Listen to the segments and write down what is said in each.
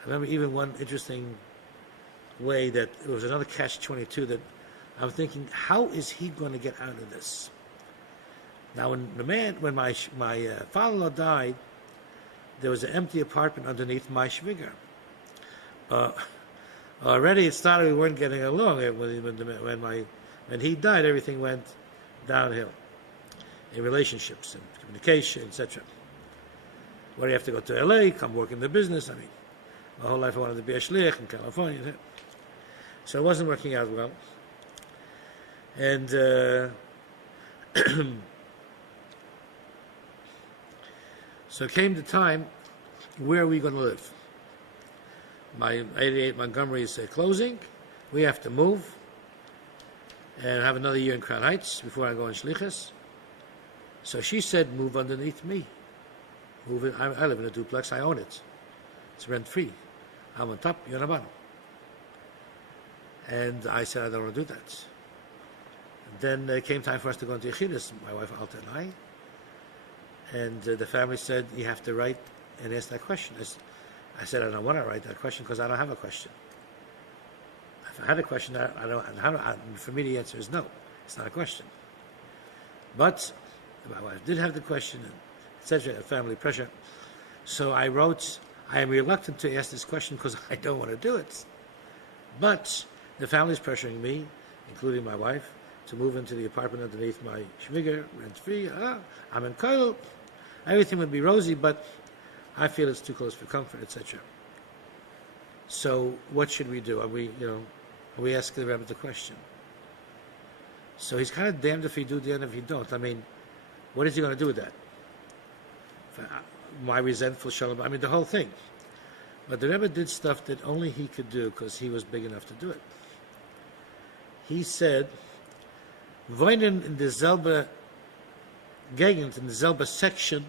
I remember even one interesting way that it was another catch-22 that I'm thinking, how is he going to get out of this? Now, when my father-in-law died, there was an empty apartment underneath my shviger. Already it started, we weren't getting along. When he died, everything went downhill in relationships and communication, etc. Where do you have to go to LA, come work in the business? I mean, my whole life I wanted to be a shlich in California. So it wasn't working out well. And so it came the time, where are we going to live? My 88 Montgomery is closing. We have to move and have another year in Crown Heights before I go in Shlichus. So she said, move underneath me. Move in. I live in a duplex. I own it. It's rent-free. I'm on top, you're on the bottom. And I said, I don't want to do that. Then it came time for us to go into Yechidus, my wife Alta and I. And the family said, you have to write and ask that question. I said, I don't want to write that question because I don't have a question. If I had a question, for me the answer is no. It's not a question. But my wife did have the question, and etc., family pressure. So I wrote, I am reluctant to ask this question because I don't want to do it. But the family is pressuring me, including my wife, to move into the apartment underneath my shviger, rent-free. I'm in Koil. Everything would be rosy, but I feel it's too close for comfort, etc. So what should we do? Are we asking the Rebbe the question? So he's kind of damned if he do, damned if he don't. I mean, what is he going to do with that? My resentful Sholom, I mean, the whole thing. But the Rebbe did stuff that only he could do because he was big enough to do it. He said, Wohnen in derselbe Gegend, in derselbe section,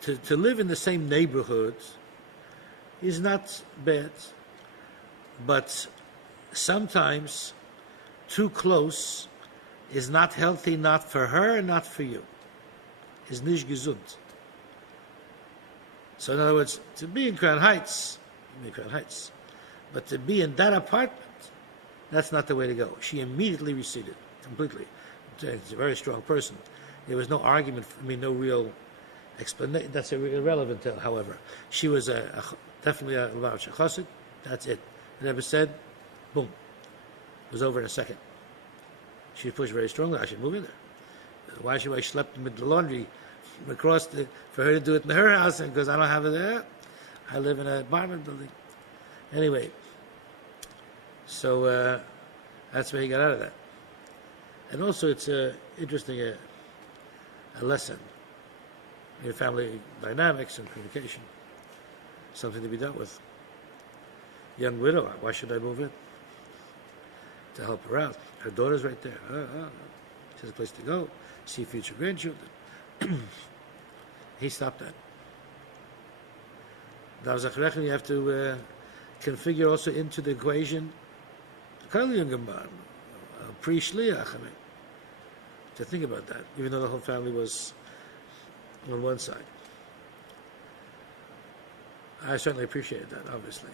to live in the same neighborhood is not bad, but sometimes too close is not healthy, not for her and not for you. Is nicht gesund. So in other words, to be in Crown Heights, but to be in that apartment, that's not the way to go. She immediately receded, completely. She's a very strong person. There was no argument, no real explanation. That's irrelevant, however. She was definitely a Lubavitcher Chassid. That's it. It never said, boom. It was over in a second. She pushed very strongly, I should move in there. Why should I schlep with the laundry across for her to do it in her house? And because I don't have it there, I live in an apartment building. Anyway, so that's where he got out of that. And also, it's interesting a lesson in family dynamics and communication. Something to be dealt with. Young widow, why should I move in? To help her out. Her daughter's right there. She has a place to go, see future grandchildren. He stopped that. You have to configure also into the equation pre-shliach, to think about that, even though the whole family was on one side. I certainly appreciated that, obviously.